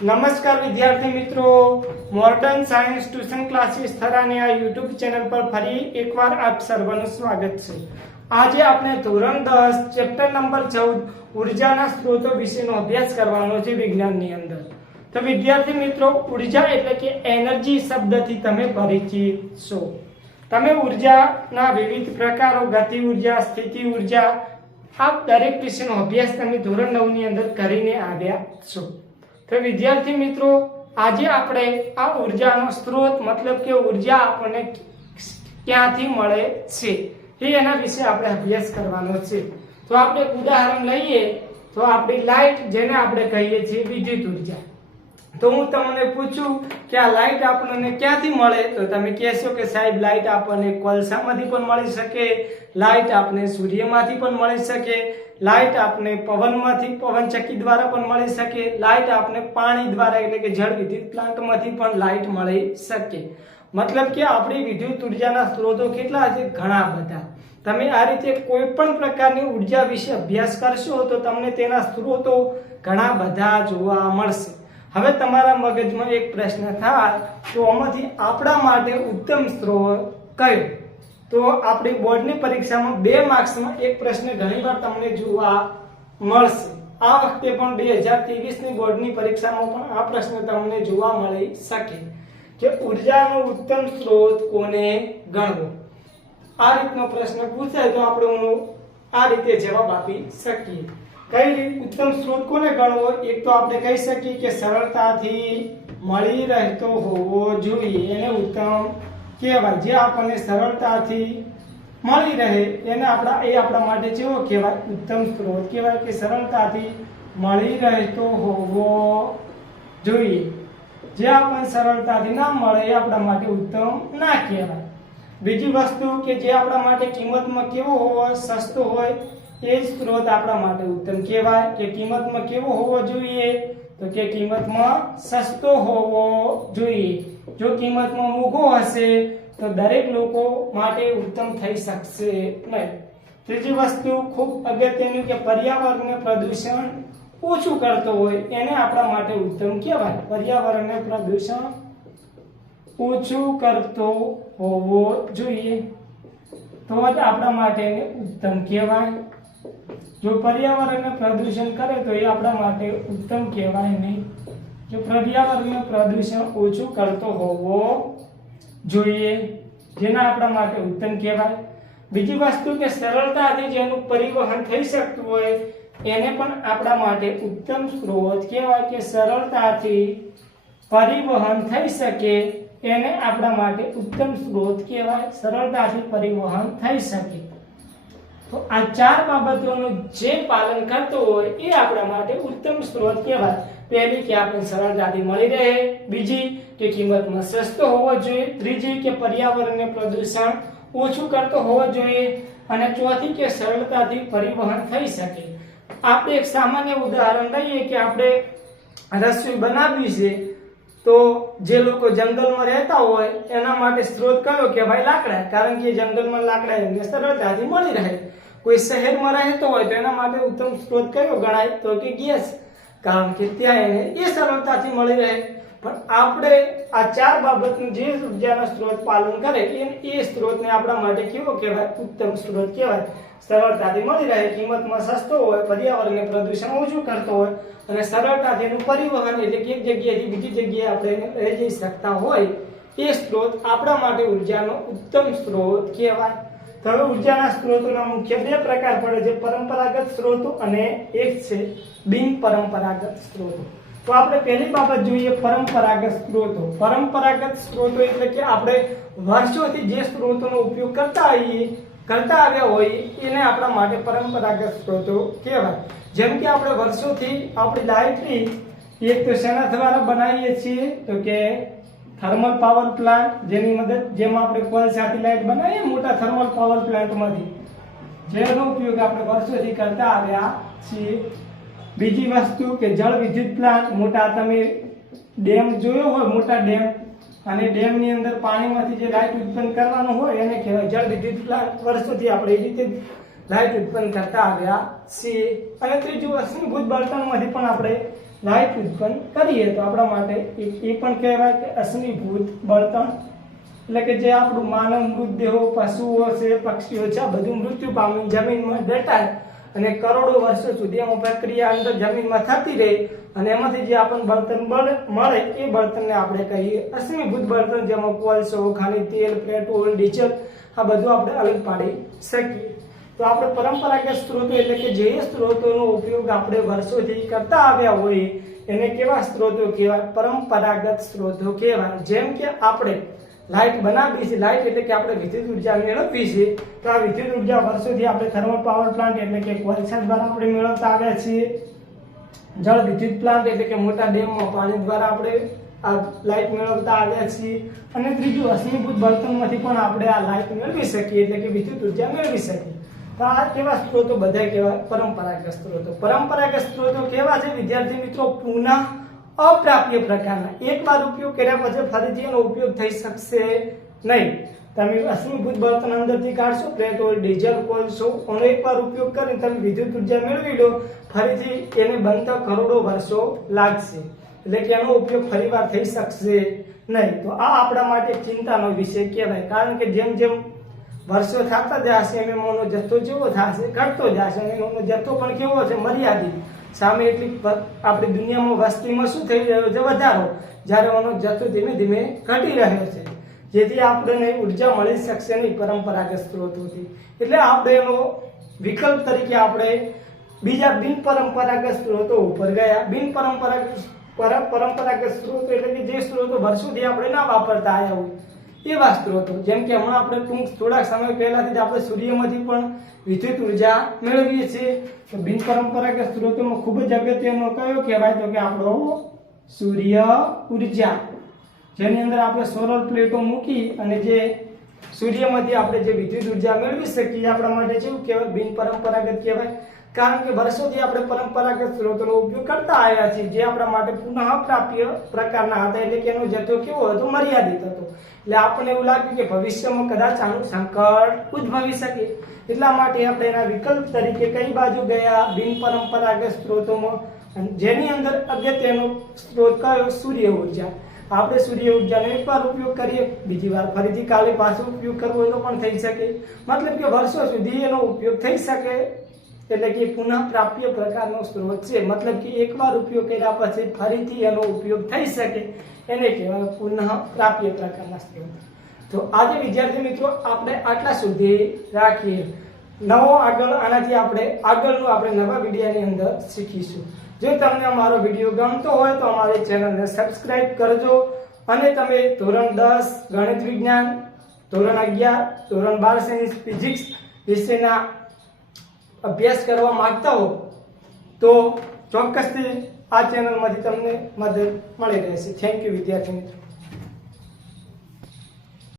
નમસ્કાર વિદ્યાર્થી મિત્રો, મોર્ડન સાયન્સ ટ્યુશન ક્લાસીસ થરાની આ યુટ્યુબ ચેનલ પર ફરી એકવાર આપ સર્વનું સ્વાગત છે। આજે આપણે ધોરણ 10 ચેપ્ટર નંબર 14 ઉર્જાના સ્ત્રોતો વિશેનો અભ્યાસ કરવાનો છે વિજ્ઞાનની અંદર। તો વિદ્યાર્થી મિત્રો, ઉર્જા એટલે કે એનર્જી શબ્દથી તમે પરિચિત છો। તમે ઉર્જાના વિવિધ પ્રકારો, ગતિ ઉર્જા, સ્થિતિ ઉર્જા, આ દરેક વિશેનો અભ્યાસ તમે ધોરણ 9 ની અંદર કરીને આવ્યા છો। તો વિદ્યાર્થી મિત્રો, આજે આપણે આ ઉર્જાનો સ્ત્રોત મતલબ કે ઉર્જા આપણને ક્યાંથી મળે છે એના વિશે આપણે અભ્યાસ કરવાનો છે। તો આપણે ઉદાહરણ લઈએ તો આપણી લાઈટ, જેને આપણે કહીએ છીએ વિદ્યુત ઉર્જા। તો હું તમને પૂછું કે આ લાઈટ આપણને ક્યાંથી મળે, તો તમે કહેશો કે સાહેબ લાઈટ આપણને કોલસામાંથી પણ મળી શકે, લાઈટ આપણને સૂર્યમાંથી પણ મળી શકે, લાઈટ આપને પવનમાંથી, પવનચક્કી દ્વારા પણ મળી શકે, લાઈટ આપને પાણી દ્વારા એટલે કે જળ વિદ્યુત પ્લાન્ટમાંથી પણ લાઈટ મળી શકે। મતલબ કે આપણી વિદ્યુત ઉર્જાના સ્ત્રોતો કેટલા છે? ઘણા બધા। તમે આ રીતે કોઈ પણ પ્રકારની ઉર્જા વિશે અભ્યાસ કરશો તો તમને તેના સ્ત્રોતો ઘણા બધા જોવા મળશે। હવે તમારા મગજમાં એક પ્રશ્ન થાય તો આમાંથી આપણા માટે ઉત્તમ સ્ત્રોત કયો? તો આપણી બોર્ડની પરીક્ષામાં 2 માર્ક્સમાં એક પ્રશ્ન ઘણીવાર તમને જોવા મળશે। આ વખતે પણ 2023ની બોર્ડની પરીક્ષામાં પણ આ પ્રશ્ન તમને જોવા મળી શકે કે ઉર્જાનો ઉત્તમ સ્ત્રોત કોને ગણવો। આ રીતનો પ્રશ્ન પૂછાય તો આપણે આ રીતે જવાબ આપી શકીએ। કઈ રીતે ઉત્તમ સ્ત્રોત કોને ગણવો? એક તો આપણે કહી શકીએ કે સરળતાથી મળી રહેતો હોવો જોઈએ, એને ઉત્તમ કહેવાય। જે આપણને સરળતાથી મળી રહે એને આપણા માટે કેવો કહેવાય? ઉત્તમ સ્ત્રોત કહેવાય કે સરળતાથી મળી રહેતો હોવો જોઈએ। જે આપણને સરળતાથી ના મળે એ આપણા માટે ઉત્તમ ના કહેવાય। બીજી વસ્તુ કે જે આપણા માટે કિંમતમાં કેવો હોવો? સસ્તો હોય એ સ્ત્રોત આપણા માટે ઉત્તમ કહેવાય। કે કિંમતમાં કેવો હોવો જોઈએ? તો કે કિંમતમાં સસ્તો હોવો જોઈએ। જો કિંમતમાં મોંઘો હશે તો દરેક લોકો માટે ઉત્તમ થઈ શકશે નહીં। ત્રીજી વસ્તુ ખૂબ અગત્યની કે પર્યાવરણને પ્રદૂષણ ઓછું કરતો હોય એને આપણા માટે ઉત્તમ કહેવાય। પર્યાવરણને પ્રદૂષણ ઓછું કરતો હોવો જોઈએ તો જ આપણા માટે એને ઉત્તમ કહેવાય। જો પર્યાવરણને પ્રદૂષણ કરે તો એ આપણા માટે ઉત્તમ કહેવાય નહીં। જો પર્યાવરણને પ્રદૂષણ ઓછું કરતો હોવો જોઈએ જેના આપણા માટે ઉત્તમ કહેવાય। બીજી વસ્તુ કે સરળતાથી જેનું પરિવહન થઈ શકતું હોય એને પણ આપણા માટે ઉત્તમ સ્ત્રોત કહેવાય। કે સરળતાથી પરિવહન થઈ શકે એને આપણા માટે ઉત્તમ સ્ત્રોત કહેવાય। સરળતાથી પરિવહન થઈ શકે તો આ 4 બાબતોનું જે પાલન કરતો હોય એ આપણા માટે ઉત્તમ સ્ત્રોત કહેવાય। પહેલી કે આપણે સરળતાથી મળી રહે, બીજી કે કિંમતમાં સસ્તો હોવો જોઈએ, ત્રીજી કે પર્યાવરણને પ્રદૂષણ ઓછું કરતો હોવો જોઈએ અને ચોથી કે સરળતાથી પરિવહન થઈ શકે। આપણે એક સામાન્ય ઉદાહરણ લઈએ કે આપણે રસોઈ બનાવવી છે તો જે લોકો જંગલમાં રહેતા હોય એના માટે સ્ત્રોત કયો કે ભાઈ લાકડા, કારણ કે જંગલમાં લાકડા એમને સરળતાથી મળી રહે। કોઈ શહેરમાં રહેતો હોય તો એના માટે ઉત્તમ સ્ત્રોત કયો ગણાય? તો કે ગેસ, કારણ કે ત્યાં એને એ સરળતાથી મળી રહે। પણ આપણે આ 4 બાબતનું જે ઉર્જાના સ્ત્રોત પાલન કરે એ સ્ત્રોતને આપણા માટે કેવો કહેવાય? ઉત્તમ સ્ત્રોત કહેવાય। સરળતાથી મળી રહે, કિંમતમાં સસ્તો હોય, પર્યાવરણને પ્રદૂષણ ઓછું કરતો હોય અને સરળતાથી એનું પરિવહન એટલે કે એક જગ્યાએથી બીજી જગ્યાએ આપણે લઈ જઈ શકતા હોય એ સ્ત્રોત આપણા માટે ઉર્જાનો ઉત્તમ સ્ત્રોત કહેવાય। તો હવે ઉર્જાના સ્ત્રોતોના મુખ્ય 2 પ્રકાર પડે છે, પરંપરાગત સ્ત્રોતો અને એક છે બિનપરંપરાગત સ્ત્રોતો। તો આપણે પહેલી બાબત જોઈએ પરંપરાગત સ્ત્રોતો। પરંપરાગત સ્ત્રોતો એટલે કે આપણે વર્ષોથી જે સ્ત્રોતોનો ઉપયોગ કરતા આવ્યા હોય એને આપણા માટે પરંપરાગત સ્ત્રોતો કહેવાય। જેમ કે આપણે વર્ષોથી આપણી લાઈટની એક તો શેના દ્વારા બનાવીએ છીએ? તો કે થર્મલ પાવર પ્લાન્ટ, જેમાં આપણે કોલસાથી લાઈટ બનાવીએ મોટા થર્મલ પાવર પ્લાન્ટમાંથી, જેનો ઉપયોગ આપણે વર્ષોથી કરતા આવ્યા છીએ। બીજી વસ્તુ કે જળ વિદ્યુત પ્લાન્ટ, મોટા તમે ડેમ જોયો હોય, મોટા ડેમ, અને ડેમની અંદર પાણીમાંથી જે લાઈટ ઉત્પન્ન કરવાનું હોય એને કહેવાય જળ વિદ્યુત પ્લાન્ટ। વર્ષોથી આપણે એ રીતે લાઈટ ઉત્પન્ન કરતા આવ્યા છીએ। અને ત્રીજું અશ્મિભૂત બળતણમાંથી પણ આપણે લાઈટ ઉત્પન્ન કરીએ તો આપણા માટે એ પણ કહેવાય કે અશ્મિભૂત બળતણ, એટલે કે જે આપણું માનવ મૃતદેહો, પશુઓ છે, પક્ષીઓ છે, આ બધું મૃત્યુ પામી જમીનમાં દટાય અને કરોડો વર્ષો સુધી એમાં પ્રક્રિયા અંદર જમીનમાં થતી રહે અને એમાંથી જે આપણને બળતણ મળે એ બળતણને આપણે કહીએ અશ્મિભૂત બળતણ, જેમાં કોલસો, ખનિજ તેલ, પેટ્રોલ, ડીઝલ આ બધું આપણે અલગ પાડી શકીએ. તો આપણે પરંપરાગત સ્ત્રોતો એટલે કે જે સ્ત્રોતોનો ઉપયોગ આપણે વર્ષોથી કરતા આવ્યા હોય એને કેવા સ્ત્રોતો કહેવાય? પરંપરાગત સ્ત્રોતો કહેવાય. જેમ કે આપણે લાઇટ બનાવી છે, લાઇટ એટલે કે આપણે વિદ્યુત ઉર્જા મેળવવી છે, તો આ વિદ્યુત ઉર્જા વર્ષોથી આપણે થર્મલ પાવર પ્લાન્ટ એટલે કે કોલસા દ્વારા આપણે મેળવતા આવ્યા છીએ. જળ વિદ્યુત પ્લાન્ટ એટલે કે મોટા ડેમમાં પાણી દ્વારા આપણે આ લાઇટ મેળવતા આવ્યા છીએ. અને ત્રીજું અશ્મિભૂત બળતણમાંથી પણ આપણે આ લાઇટ મેળવી શકીએ એટલે કે વિદ્યુત ઉર્જા મેળવી શકીએ. તો આ કેવા સ્ત્રોતો? બધા કેવા? પરંપરાગત સ્ત્રોતો. પરંપરાગત સ્ત્રોતો કેવા છે વિદ્યાર્થી મિત્રો? પુનઃ અપ્રાપ્ય પ્રકારના. એકવાર ઉપયોગ કર્યા પછી ફરીથી એનો ઉપયોગ થઈ શકશે નહીં. તમે અશ્મિભૂત બળતણ અંદરથી કાઢશો, પેટ્રોલ, ડીઝલ, કોલસો, એનો એકવાર ઉપયોગ કરીને તમે વિદ્યુત ઉર્જા મેળવી લો, ફરીથી એને બનતા કરોડો વર્ષો લાગશે, એટલે કે એનો ઉપયોગ ફરીવાર થઈ શકશે નહીં. તો આ આપણા માટે ચિંતાનો વિષય કહેવાય, કારણ કે જેમ જેમ વર્ષો થતા જશે એમ એનો જથ્થો જેવો થશે, ઘટતો જશે, અને એનો જથ્થો પણ કેવો છે? મર્યાદિત. સામે એટલી આપણી દુનિયામાં વસ્તીમાં શું થઈ રહ્યો છે? વધારો, જ્યારે એનો જથ્થો ધીમે ધીમે ઘટી રહ્યો છે, જેથી આપણને ઉર્જા મળી શકશે નહીં પરંપરાગત સ્ત્રોતોથી. એટલે આપણે એનો વિકલ્પ તરીકે આપણે બીજા બિનપરંપરાગત સ્ત્રોતો ઉપર ગયા. પરંપરાગત સ્ત્રોતો એટલે કે જે સ્ત્રોતો વર્ષોથી આપણે ના વાપરતા આવ્યા હોય એવા સ્ત્રોતો. જેમ કે હમણાં આપણે થોડાક સમય પહેલાથી જ આપણે સૂર્યમાંથી પણ વિદ્યુત ઉર્જા મેળવીએ છીએ. તો બિનપરંપરાગત સ્ત્રોતોમાં ખૂબ જ અગત્યનો કયો કહેવાય? તો કે આપણો સૂર્ય ઉર્જા, જેની અંદર આપણે સોલર પ્લેટો મૂકી અને જે સૂર્યમાંથી આપણે જે વિદ્યુત ઉર્જા મેળવી શકીએ આપણા માટે કેવું કહેવાય? બિનપરંપરાગત કહેવાય. કારણ કે વર્ષોથી આપણે પરંપરાગત સ્ત્રોતોનો ઉપયોગ કરતા આવ્યા છીએ, જે આપણા માટે પુનઃ પ્રાપ્ય પ્રકારના હતા, એટલે કે એનો જથ્થો કેવો હતો? મર્યાદિત હતો. એટલે આપણને એવું લાગ્યું કે ભવિષ્યમાં કદાચ આનું સંકટ ઉદ્ભવી શકે, એટલા માટે આપણે એના વિકલ્પ તરીકે કઈ બાજુ ગયા? બિનપરંપરાગત સ્ત્રોતોમાં, જેની અંદર અગત્યનો સ્ત્રોત કયો? સૂર્ય ઉર્જા. આપણે સૂર્ય ઉર્જાનો એકવાર ઉપયોગ કરીએ, બીજી વાર ફરીથી કાલે પાછો ઉપયોગ કરવો હોય તો પણ થઈ શકે. મતલબ કે વર્ષો સુધી એનો ઉપયોગ થઈ શકે, એટલે કે પુનઃ પ્રાપ્ય પ્રકારનો સ્ત્રોત છે. મતલબ કે એકવાર ઉપયોગ કર્યા પછી ફરીથી એનો ઉપયોગ થઈ શકે, એને કહેવાય પુનઃ પ્રાપ્ય પ્રકારના સ્ત્રોત. તો આજે વિદ્યાર્થી મિત્રો આપણે આટલા સુધી રાખીએ. નવો આગળ આનાથી આપણે આગળનું આપણે નવા વિડીયોની અંદર શીખીશું. જો તમને અમારો વિડીયો ગમતો હોય તો અમારી ચેનલને સબસ્ક્રાઇબ કરજો, અને તમે ધોરણ 10 ગણિત વિજ્ઞાન, ધોરણ 11, ધોરણ 12 સાયન્સ ફિઝિક્સ વિશેના અભ્યાસ કરવા માંગતા હો તો ચોક્કસથી આ ચેનલમાંથી તમને મદદ મળી રહેશે. થેન્ક યુ વિદ્યાર્થી મિત્રો.